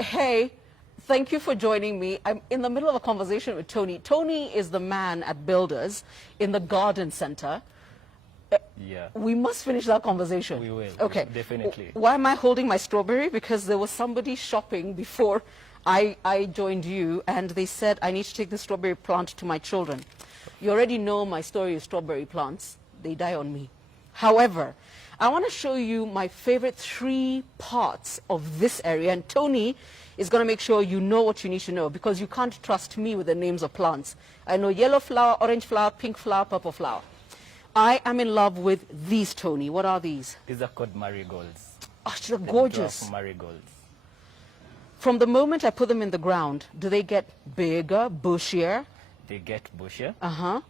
Hey, thank you for joining me. I'm in the middle of a conversation with Tony. Tony is the man at Builders in the garden center. Yeah. We must finish that conversation. We will. Okay. Definitely. Why am I holding my strawberry? Because there was somebody shopping before I joined you, and they said I need to take the strawberry plant to my children. You already know my story of strawberry plants. They die on me. However, I want to show you my favorite 3 parts of this area, and Tony is going to make sure you know what you need to know, because you can't trust me with the names of plants. I know yellow flower, orange flower, pink flower, purple flower. I am in love with these, Tony. What are these? These are called marigolds. Oh, they're gorgeous. Dwarf marigolds. From the moment I put them in the ground, do they get bigger, bushier? They get bushier.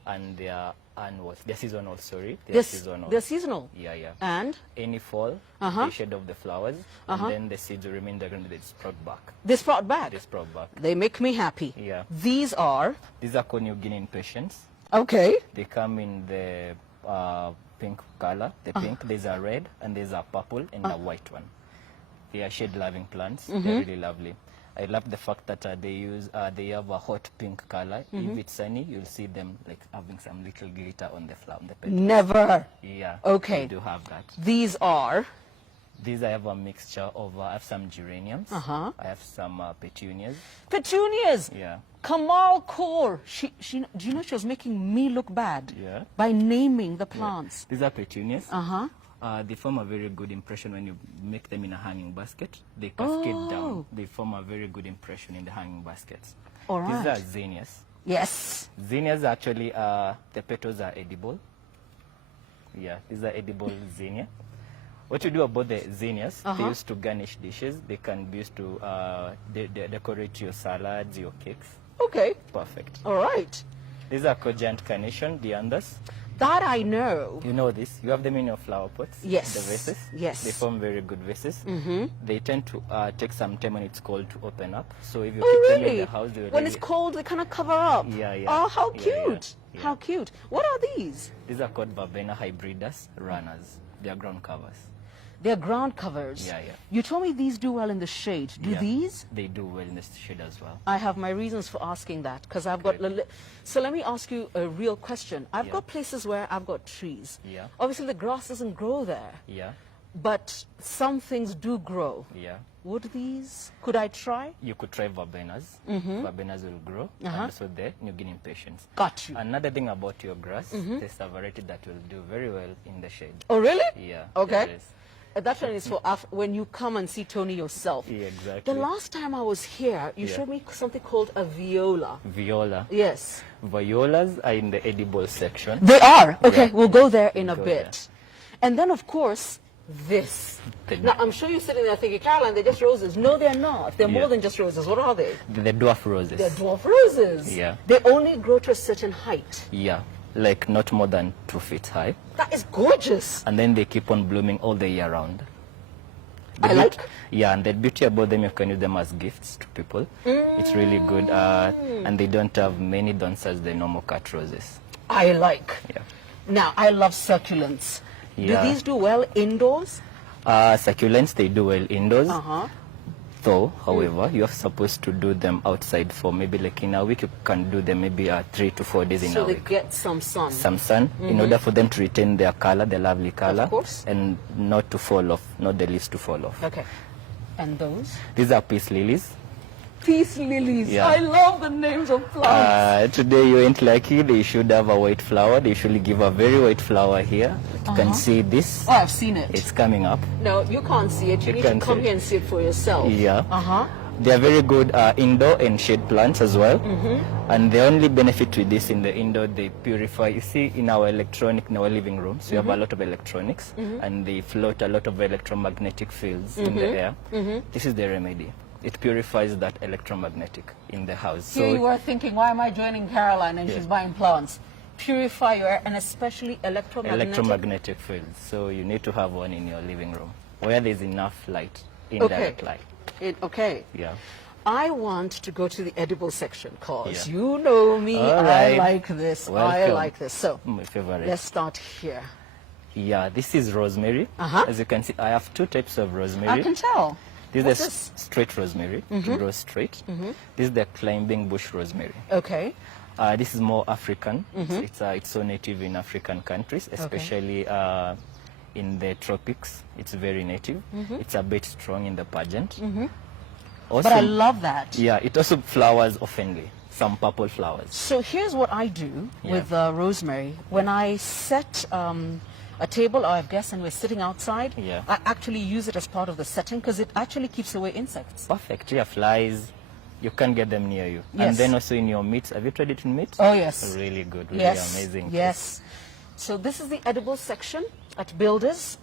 And they are annual. They're seasonal, sorry. They're seasonal. They're seasonal? Yeah, yeah. And? Any fall, they shed off the flowers, and then the seeds will remain there and they sprout back. They sprout back? They sprout back. They make me happy. Yeah. These are? These are called New Guinea patience. Okay. They come in the pink color. The pink, there's a red, and there's a purple, and a white one. They are shade-loving plants. They're really lovely. I love the fact that they have a hot pink color. If it's sunny, you'll see them like having some little glitter on the flower. On the petals. Never. Yeah. Okay. They do have that. These are? These I have a mixture of, I have some geraniums. I have some petunias. Petunias? Yeah. Kamal Kaur. Do you know she was making me look bad? Yeah. By naming the plants. Yeah. These are petunias. They form a very good impression when you make them in a hanging basket. They cascade down. They form a very good impression in the hanging baskets. All right. These are zinnias. Yes. Zinnias actually, the petals are edible. Yeah, these are edible zinnia. What you do about the zinnias, they used to garnish dishes. They can be used to decorate your salads, your cakes. Okay. Perfect. All right. These are called giant carnation, the others. That I know. You know this. You have them in your flower pots. Yes. The vases. Yes. They form very good vases. They tend to take some time when it's cold to open up. So if you Oh, keep really? them in the house, they When it's cold, they kind of cover up. Yeah, yeah. Oh, how Yeah, cute. yeah. How cute. What are these? These are called Verbena hybridus runners. They are ground covers. They're ground covers. Yeah, yeah. You told me these do well in the shade. Do Yeah. these? They do well in the shade as well. I have my reasons for asking that, because I've got... So let me ask you a real question. I've got places where I've got trees. Yeah. Obviously, the grass doesn't grow there. Yeah. But some things do grow. Yeah. Would these... Could I try? You could try verbenas. Verbenas will grow. And also the New Guinea patience. Got you. Another thing about your grass, there's a variety that will do very well in the shade. Oh, really? Yeah. Okay. there is. That one is for when you come and see Tony yourself. Yeah, exactly. The last time I was here, you showed me something called a viola. Viola. Yes. Violas are in the edible section. They are? Okay, Yeah. we'll go there in a Go bit. And then, of course, this. Now, I'm sure you're sitting there thinking, Caroline, they're just roses. No, they're not. They're more than just roses. What are they? The dwarf roses. They're dwarf roses. Yeah. They only grow to a certain height. Yeah, like not more than 2 feet high. That is gorgeous. And then they keep on blooming all the year round. Yeah, and the beauty about them, you can use them as gifts to people. It's really good. And they don't have many thorns as the normal cut roses. I like. Yeah. Now, I love succulents. Yeah. Do these do well indoors? Succulents, they do well indoors. Though, however, you're supposed to do them outside for maybe like in a week. You can do them maybe 3 to 4 days in a So they week. get some sun. Some sun, in order for them to retain their color, their lovely color. Of course. And not to fall off, not the leaves to fall off. Okay. And those? These are peace lilies. Peace lilies. Yeah. I love the names of plants. Today you ain't lucky. They should have a white flower. They usually give a very white flower here. You can see this. Oh, I've seen it. It's coming up. No, you can't see it. You need to can't come see here and see it for yourself. Yeah. They are very good indoor and shade plants as well. And the only benefit with this in the indoor, they purify. You see, in our living rooms, we have a lot of electronics, and they float a lot of electromagnetic fields in the air. This is the remedy. It purifies that electromagnetic in the house. Here you were thinking, why am I joining Caroline and she's buying plants? Purify your air, and especially electromagnetic fields. So you need to have one in your living room where there's enough light, indirect light. Okay. Yeah. I want to go to the edible section because you know me. Right. I like this. Welcome. I like this. So My favorite. let's start here. Yeah, this is rosemary. As you can see, I have 2 types of rosemary. I can tell. This What's is this? straight rosemary. It grows straight. This is the climbing bush rosemary. Okay. This is more African. It's so native in African countries, especially in the tropics. It's very native. It's a bit strong in the pungent. Also, But I love that. yeah, it also flowers oftenly. Some purple flowers. So here's what I do with rosemary. When I set a table or I have guests and we're sitting outside, I actually use it as part of the setting because it actually keeps away insects. Perfect. Yeah, flies. You can't get them near you. Yes. And then also in your meats. Have you tried it in meat? Oh, yes. Really good. Really amazing. Yes. So this is the edible section at Builders.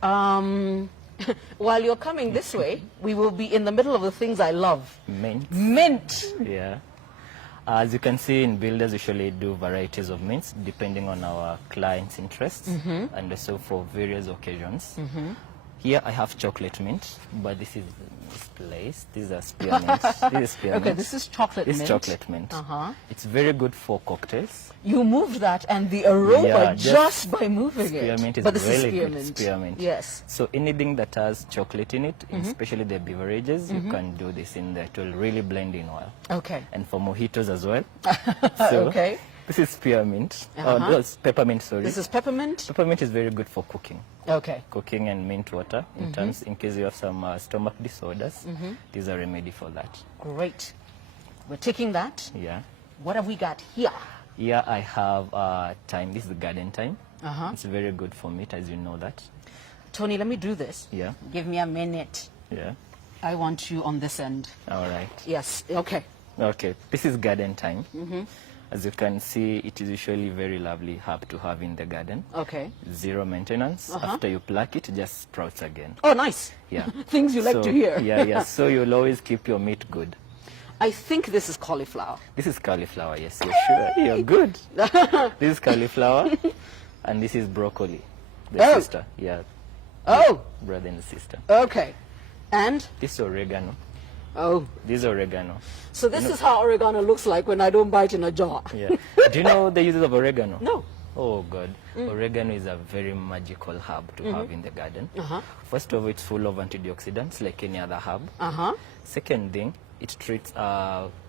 While you're coming this way, we will be in the middle of the things I love. Mint. Mint. Yeah. As you can see, in Builders, we usually do varieties of mints depending on our clients' interests and also for various occasions. Here I have chocolate mint, but this is misplaced. These are spearmint. This is spearmint. Okay, this is chocolate mint. This is chocolate mint. It's very good for cocktails. You moved that and the aroma just by moving spearmint it. Is but this really is spearmint. Good. Spearmint. Yes. So anything that has chocolate in it, especially the beverages, you can do this in there. It will really blend in well. Okay. And for mojitos as well. Okay. This is spearmint. Oh, no, it's peppermint, sorry. This is peppermint? Peppermint is very good for cooking. Okay. Cooking and mint water in case you have some stomach disorders. These are remedy for that. Great. We're taking that. Yeah. What have we got here? Here I have thyme. This is garden thyme. It's very good for meat, as you know that. Tony, let me do this. Yeah. Give me a minute. Yeah. I want you on this end. All right. Yes. Okay. Okay. This is garden thyme. As you can see, it is usually very lovely herb to have in the garden. Okay. Zero maintenance. After you pluck it, just sprouts again. Oh, nice. Yeah. Things you like to hear. Yeah. So you'll always keep your meat good. I think this is cauliflower. This is cauliflower, yes, you're sure. You're good. This is cauliflower, and this is broccoli, the sister. Yeah. Oh. Brother and sister. Okay. And? This is oregano. Oh. This is oregano. So this is how oregano looks like when I don't buy it in a jar. Yeah. Do you know the uses of oregano? No. Oh, God. Oregano is a very magical herb to have in the garden. First of all, it's full of antioxidants like any other herb. Second thing, it treats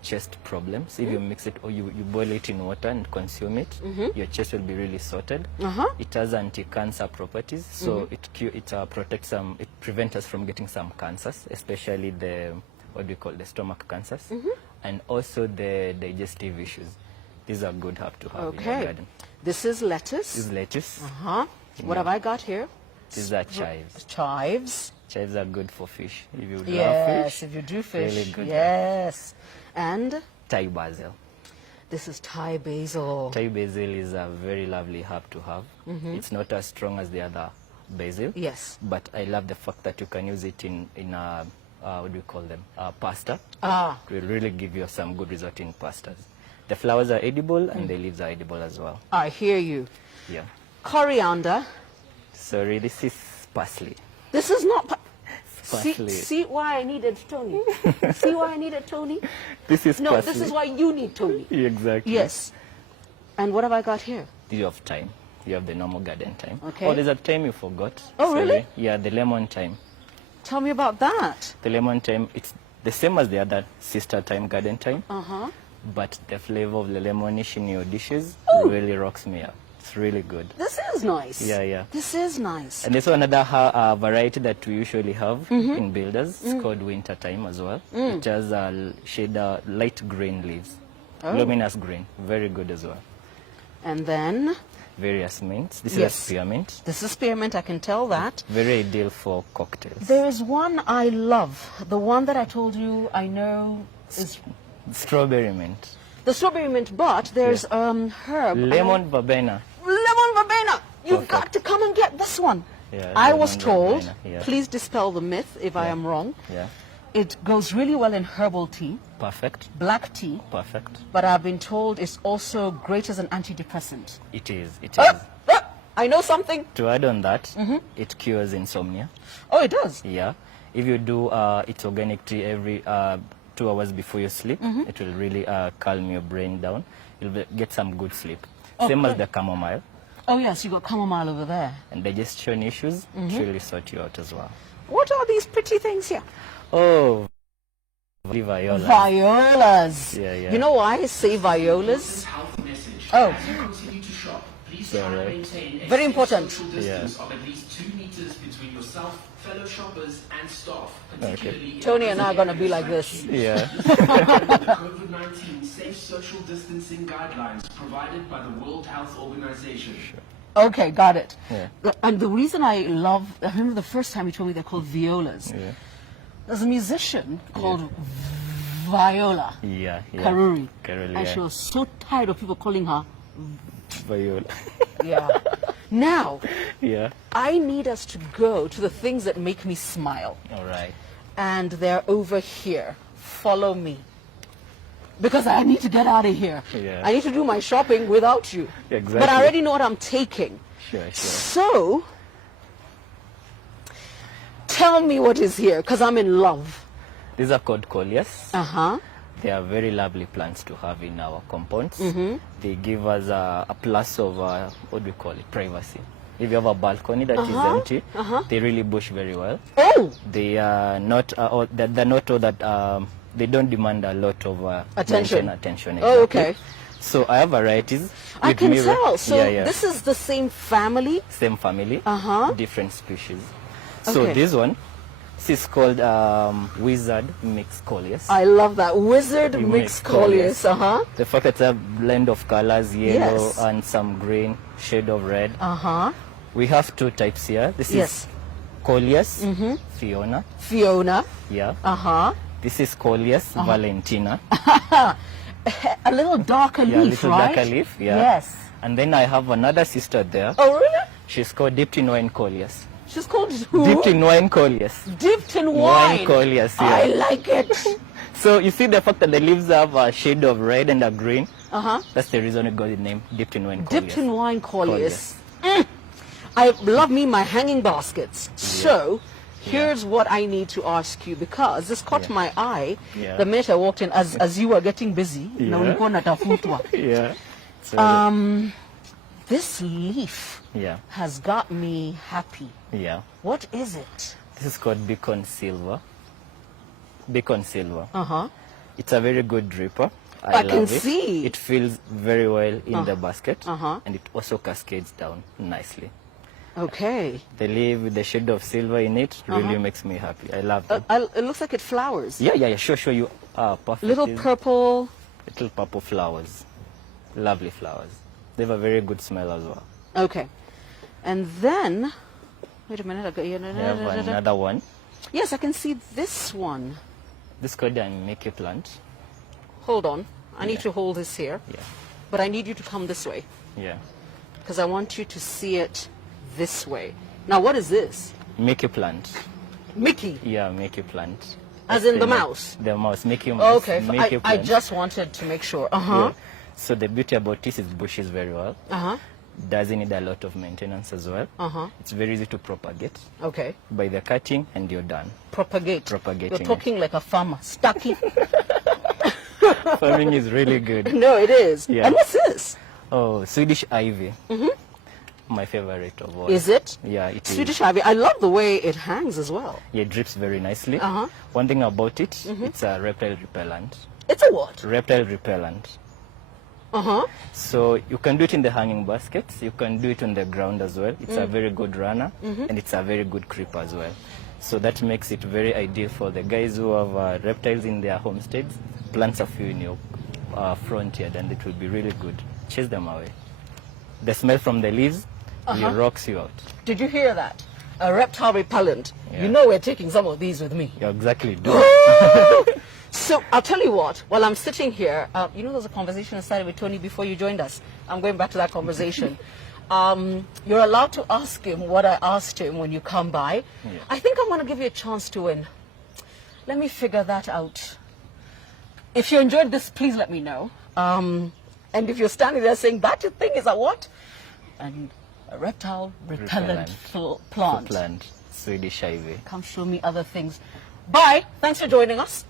chest problems. If you mix it or you boil it in water and consume it, your chest will be really sorted. It has anti-cancer properties, so it protects it prevents us from getting some cancers, especially the the stomach cancers, and also the digestive issues. These are good herb to have in your garden. This is lettuce. This is lettuce. What have I got here? These are chives. Chives. Chives are good for fish. If you love Yes, fish, if you do fish. really good. Yes. And Thai basil. this is Thai basil. Thai basil is a very lovely herb to have. It's not as strong as the other basil. Yes. But I love the fact that you can use it in what do you call them? Pasta. It will really give you some good result in pastas. The flowers are edible and the leaves are edible as well. I hear you. Yeah. Coriander. Sorry, this is parsley. This is not... Parsley. See why I needed Tony? See why I needed Tony? This is No, parsley. this is why you need Tony. Exactly. Yes. And what have I got here? You have thyme. You have the normal garden thyme. Okay. Oh, there's a thyme you forgot. Oh, really? Yeah, the lemon thyme. Tell me about that. The lemon thyme, it's the same as the other sister thyme, garden thyme. But the flavor of the lemonish in your dishes really rocks me up. It's really good. This is nice. Yeah. This is nice. And there's another variety that we usually have in Builders. It's called winter thyme as well. It has a shade light green leaves. Luminous green. Very good as well. And then? Various mints. This is a spearmint. This is spearmint, I can tell that. Very ideal for cocktails. There is one I love. The one that I told you I know is... Strawberry mint. The strawberry mint, but there's herb. Lemon verbena. Lemon verbena! You've got to come and get this one. Yeah, I was lemon told, verbena, yeah. please dispel the myth if I am wrong. Yeah. It goes really well in herbal tea, Perfect. black tea, Perfect. but I've been told it's also great as an antidepressant. It is. It is. I know something. To add on that, it cures insomnia. Oh, it does? Yeah. If you do its organic tea every 2 hours before you sleep, it will really calm your brain down. You'll get some good sleep. Same as the chamomile. Oh, yes, you got chamomile over there. And digestion issues, it really sort you out as well. What are these pretty things here? Oh, viola. Violas. Yeah, yeah. You know why I say violas? Oh, Continue to shop. Please Sorry. try and maintain a Very important. social distance of at least 2 meters between yourself, fellow shoppers, and staff, particularly in Tony and I are going to be like this. Yeah. the COVID-19 safe social distancing guidelines provided by the World Health Organization. Okay, got it. Yeah. And the reason I remember the first time you told me they're called violas. Yeah. There's a musician called Viola Yeah. Yeah. Karuri. Karuri, And yeah. she was so tired of people calling her. Viola. Yeah. Now, Yeah. I need us to go to the things that make me smile. All right. And they're over here. Follow me. Because I need to get out of here. Yeah. I need to do my shopping without you. Exactly. But I already know what I'm taking. Sure. So, tell me what is here, because I'm in love. These are called coleus. Uh-huh. They are very lovely plants to have in our compounds. Mm-hmm. They give us a plus of, what do we call it, privacy. If you have a balcony that is empty, they really bush very well. Oh! They are not, they're not all that, they don't demand a lot of Attention. attention. Oh, exactly. okay. So I have varieties. I with can mirror- tell. So yeah. this is the same family? Same family, Uh-huh. different species. So Okay. this one, this is called wizard mixed coleus. I love that. Wizard You mixed mix coleus. coleus. Uh-huh. The fact that it's a blend of colors, yellow Yes. and some green, shade of red. Uh-huh. We have two types here. This Yes. is coleus Fiona. Fiona. Yeah. Uh-huh. This is coleus Valentina. A little darker Yeah, leaf, little right? darker leaf. Yeah. Yes. And then I have another sister there. Oh, really? She's called dipped in wine coleus. She's called who? Dipped in wine coleus. Dipped in wine. coleus. Yeah. I like it. So you see the fact that the leaves have a shade of red and a green. Uh-huh. That's the reason we got the name dipped in wine coleus. Dipped in wine coleus. I love me my hanging baskets. So, here's what I need to ask you, because this caught Yeah. my eye Yeah. the minute I walked in as you were getting busy. Yeah. Na ulikuwa unatafutwa. Yeah. So, This leaf yeah. has got me happy. Yeah. What is it? This is called beacon silver. Beacon silver. Uh-huh. It's a very good dripper. I love can it. see. It feels very well in the basket. Uh-huh. And it also cascades down nicely. Okay. The leaf with the shade of silver in it really makes me happy. I love it. It looks like it flowers. Yeah. Sure. You are perfect. Little purple. Little purple flowers. Lovely flowers. They have a very good smell as well. Okay. And then, wait a minute. We have another one. Yes, I can see this one. This is called a Mickey plant. Hold on. I need to hold this here. Yeah. But I need you to come this way, Yeah. because I want you to see it this way. Now, what is this? Mickey plant. Mickey. Yeah, Mickey plant. As That's in the mouse? The mouse. Mickey mouse. Okay. Mickey I plant. just wanted to make sure. Yeah. Uh-huh. So the beauty about this is bushes very well. Uh-huh. Doesn't need a lot of maintenance as well. Uh-huh. It's very easy to propagate Okay. by the cutting and you're done. Propagate. Propagating You're talking like a farmer. Stucky. Farming is really good. No, it is. Yeah. And what's this? Oh, Swedish ivy. My favorite of all. Is it? Yeah, it is. Swedish ivy. I love the way it hangs as well. Yeah, it drips very nicely. Uh-huh. One thing about it, it's a reptile repellent. It's a what? Reptile repellent. Uh-huh. So you can do it in the hanging baskets. You can do it on the ground as well. It's a very good runner and it's a very good creeper as well. So that makes it very ideal for the guys who have reptiles in their homesteads. Plant a few in your front yard and it will be really good. Chase them away. The smell from the leaves really rocks you out. Did you hear that? A reptile repellent. Yeah. You know we're taking some of these with me. You exactly do. So I'll tell you what, while I'm sitting here, you know there was a conversation I started with Tony before you joined us. I'm going back to that conversation. You're allowed to ask him what I asked him when you come by. Yeah. I think I want to give you a chance to win. Let me figure that out. If you enjoyed this, please let me know. And if you're standing there saying, that thing is a what? And a reptile repellent plant. Plant. Swedish ivy. Come show me other things. Bye. Thanks for joining us.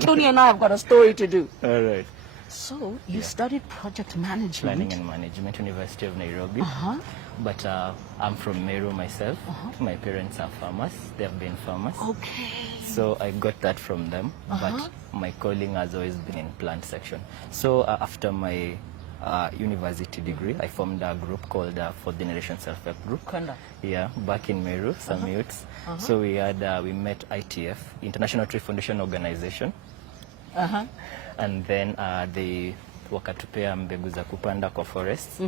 Tony and I have got a story to do. All right. So you studied project management? Planning and Management, University of Nairobi. But I'm from Meru myself. My parents are farmers. They have been farmers. Okay. So I got that from them. But my calling has always been in plant section. So after my university degree, I formed a group called Fourth Generation Self-Help Group. Kanda. Yeah, back in Meru, some youths. So we met ITF, International Tree Foundation Organization. And then they wakatupea mbegu za kupanda kwa forests.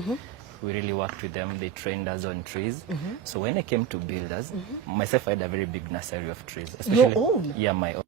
We really worked with them. They trained us on trees. So when I came to builders, myself I had a very big nursery of trees. Your own? Yeah, my own.